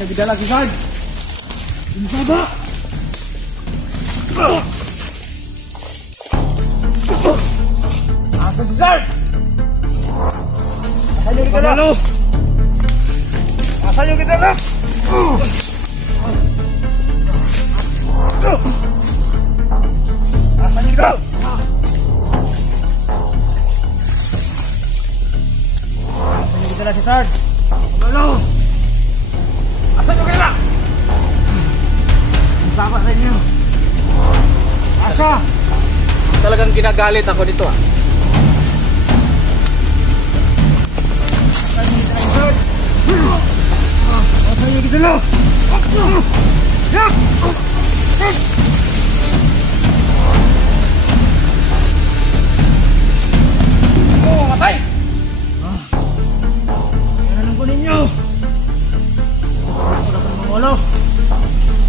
nagdala si Sarge. Insaba. Asa si Sarge? Asan yung gitala? Asan yung gitala? Asan yung gitala? Asan yung gitala si Sarge? Ano? Asan yung gitala? Insaba sa inyo. Asa? Talagang ginagalit ako dito ah. Asan yung gitala? Oh, matay! Alam ko ninyo. Ako na po ng ulo.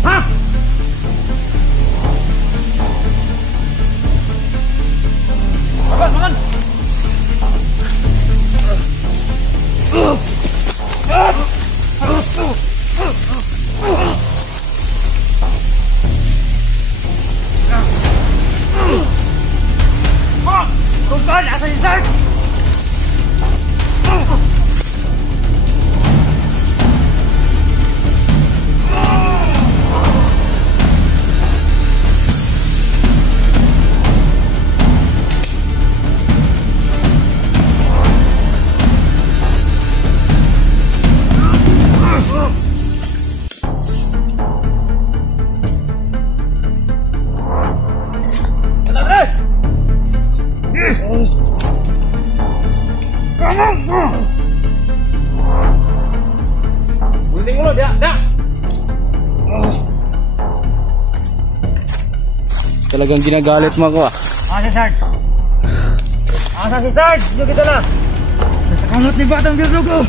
Ha? Makan! Tungkol! Asa si Sarge? Gunting ulo, dak. Talagang ginagalit mo ako ah. Asa si Sarge? Asa si Sarge? Yung kita na. Nasa kamot ni Batang Birdugo.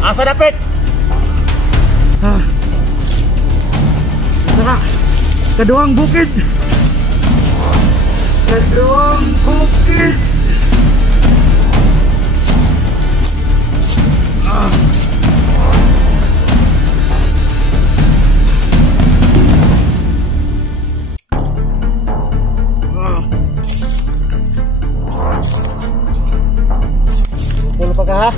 Asa dapit? Asa ka? Kaduang bukid. Kaduang bukid. Pulo pa ka ha?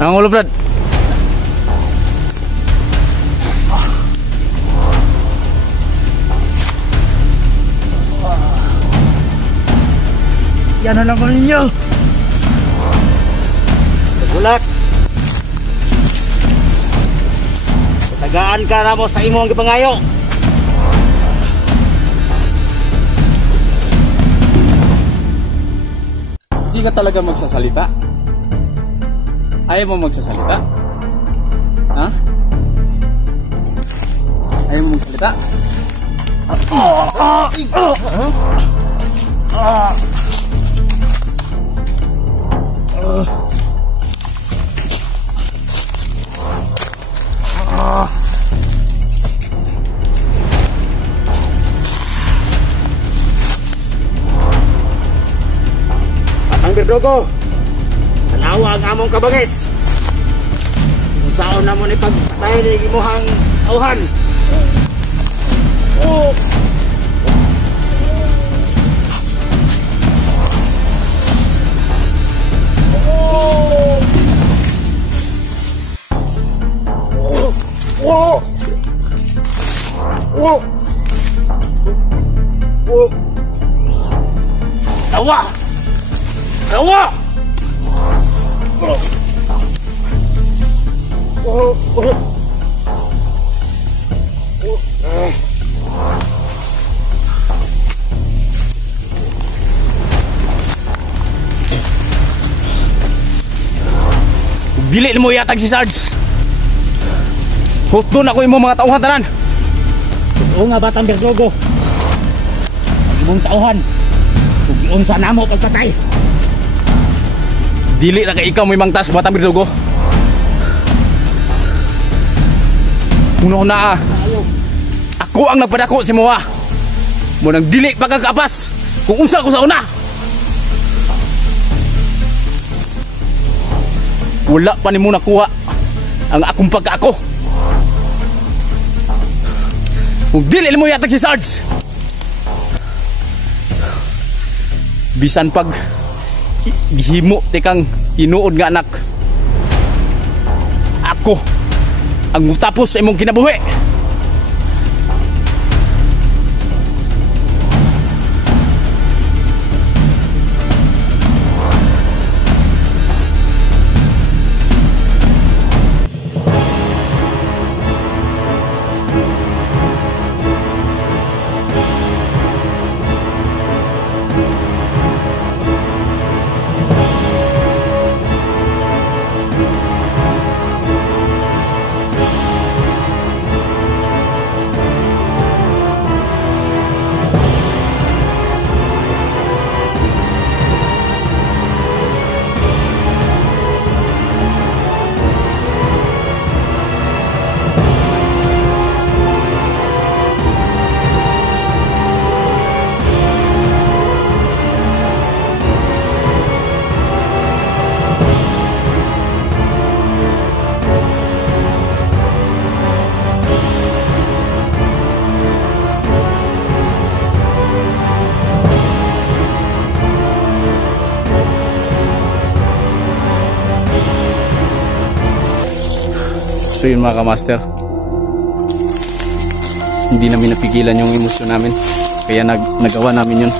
Ang ulo, Brad. Yan na lang ko ninyo. Gulat. Tagaan ka na mo sa imong gipangayo. Hindi ka talaga magsasalita. Ayaw mo magsasalita? Ha? Ayaw mo magsalita? Batang Birdugo, tanawa ang among kabangis. Kung saan na mo ni pagpatay ni imuhang auhan. Oh! Whoa! Whoa! Whoa! Tawa! Tawa! Whoa! Whoa! Dili mo yatag si Sarge. Hutdo na ko yung mga tauhan tanan. Oo nga, Batang Birdugo. Imong tauhan. Kung sa namo pagpatay. Dili na kay ikaw mo imang tas, Batang Birdugo. Una ako ang nagpadako si Moa. Mo nang dili pagkakapas kung unsa ko sa una. Wala pa nimo nakuha ang akong pagkaako. Kung dili mo yatag si Sarge, bisan pag gihimo tikang tinuod nga anak, ako ang mutapos sa imong kinabuhi. So yun mga kamaster, hindi namin napigilan yung emosyon namin, kaya nagawa namin yun.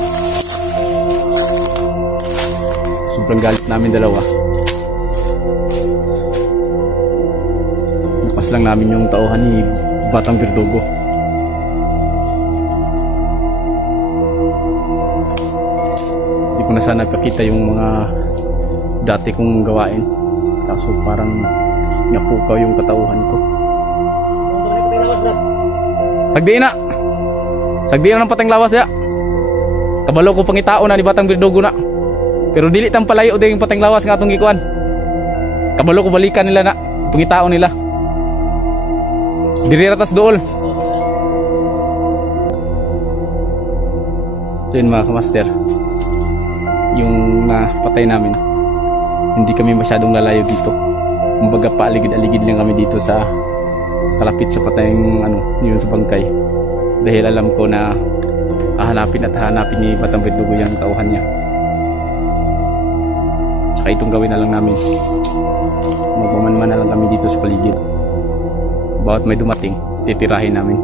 Sobrang galit namin dalawa. Lupas lang namin yung tauhan ni Batang Verdugo. Hindi ko na sana pakita yung mga dati kong gawain, kaso parang napukaw yung katauhan ko. Sagdiin na! Sagdiin na ng pateng lawas dia. Kabalo ko pangitao na ni Batang Verdugo na. Pero dili tang palayo din yung pateng lawas nga atong gikuan. Kabalo ko balikan nila na pangitao nila. Diri ratas dool. So yun mga kamaster, yung napatay namin, hindi kami masyadong lalayo dito. Kumbaga paaligid-aligid lang kami dito sa kalapit sa patayang yun sa bangkay, dahil alam ko na hahanapin ni Batang Verdugo yung tauhan niya. Tsaka itong gawin na lang namin, magpamanman na lang kami dito sa paligid. Bawat may dumating, titirahin namin.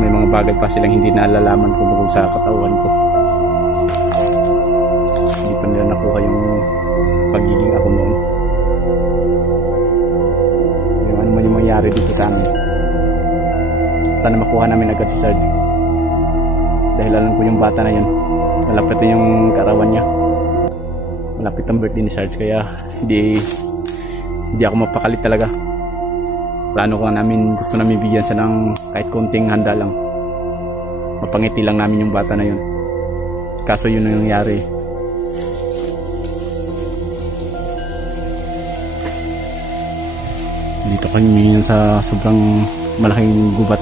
May mga bagay pa silang hindi nalalaman kung bukod sa katauhan ko. Hindi pa nila nakuha yung pagiging ako noon. Yung mangyari dito sa amin, sana makuha namin agad si Sarge, dahil alam ko yung bata na yun, malapit na yung karawan niya, malapit ang birthday ni Sarge, kaya hindi ako mapakalit talaga. Plano ko namin, gusto namin bigyan siya ng kahit konting handa lang, mapangiti lang namin yung bata na yun, kaso yun ang nangyari. Dito kami sa sobrang malaking gubat.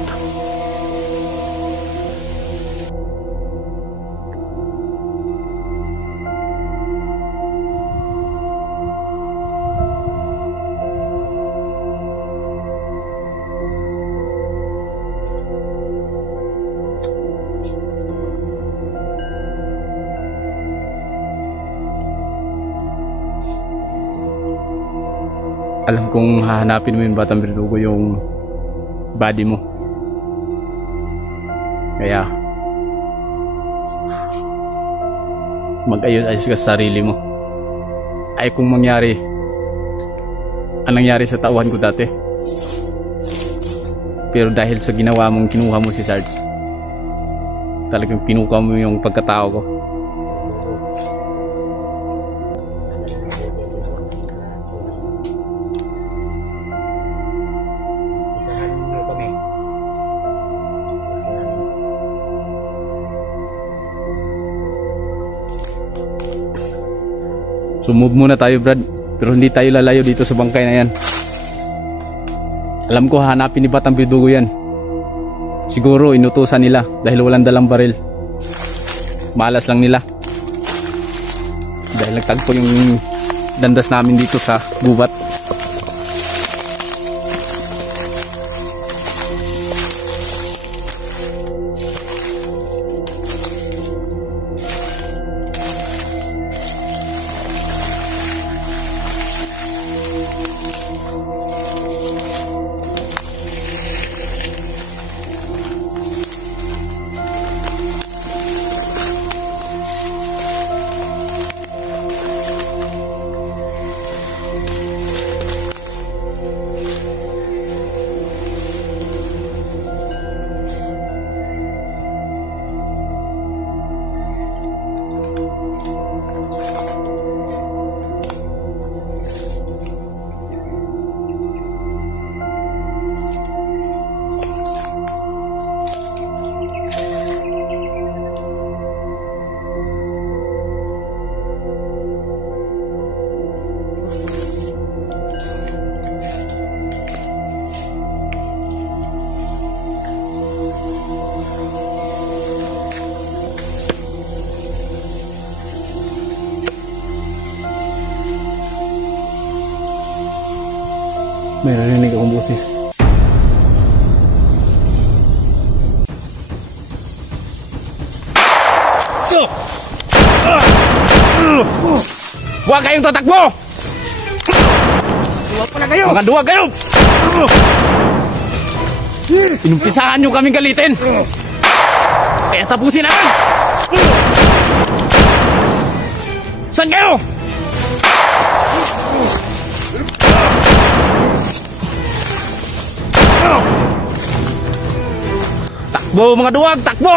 Alam kong hahanapin mo yung Batang Verdugo yung body mo, kaya mag-ayos-ayos ka sa sarili mo. Ay kung mangyari ang nangyari sa tauhan ko dati, pero dahil sa ginawa mong kinuha mo si Sarge, talagang pinuka mo yung pagkatao ko. So move muna tayo, Brad, pero hindi tayo lalayo dito sa bangkay na yan. Alam ko hanapin ni Batang Verdugo yan. Siguro inutusan nila dahil walang dalang baril. Malas lang nila. Dahil nagtagpo yung landas namin dito sa gubat. May narinig akong boses. Huwag kayong tatakbo! Huwag pala kayo! Mga duwag kayo! Inumpisahan nyo kaming galitin! Kaya tapusin natin! Saan kayo? Takbo mga duwag! Takbo!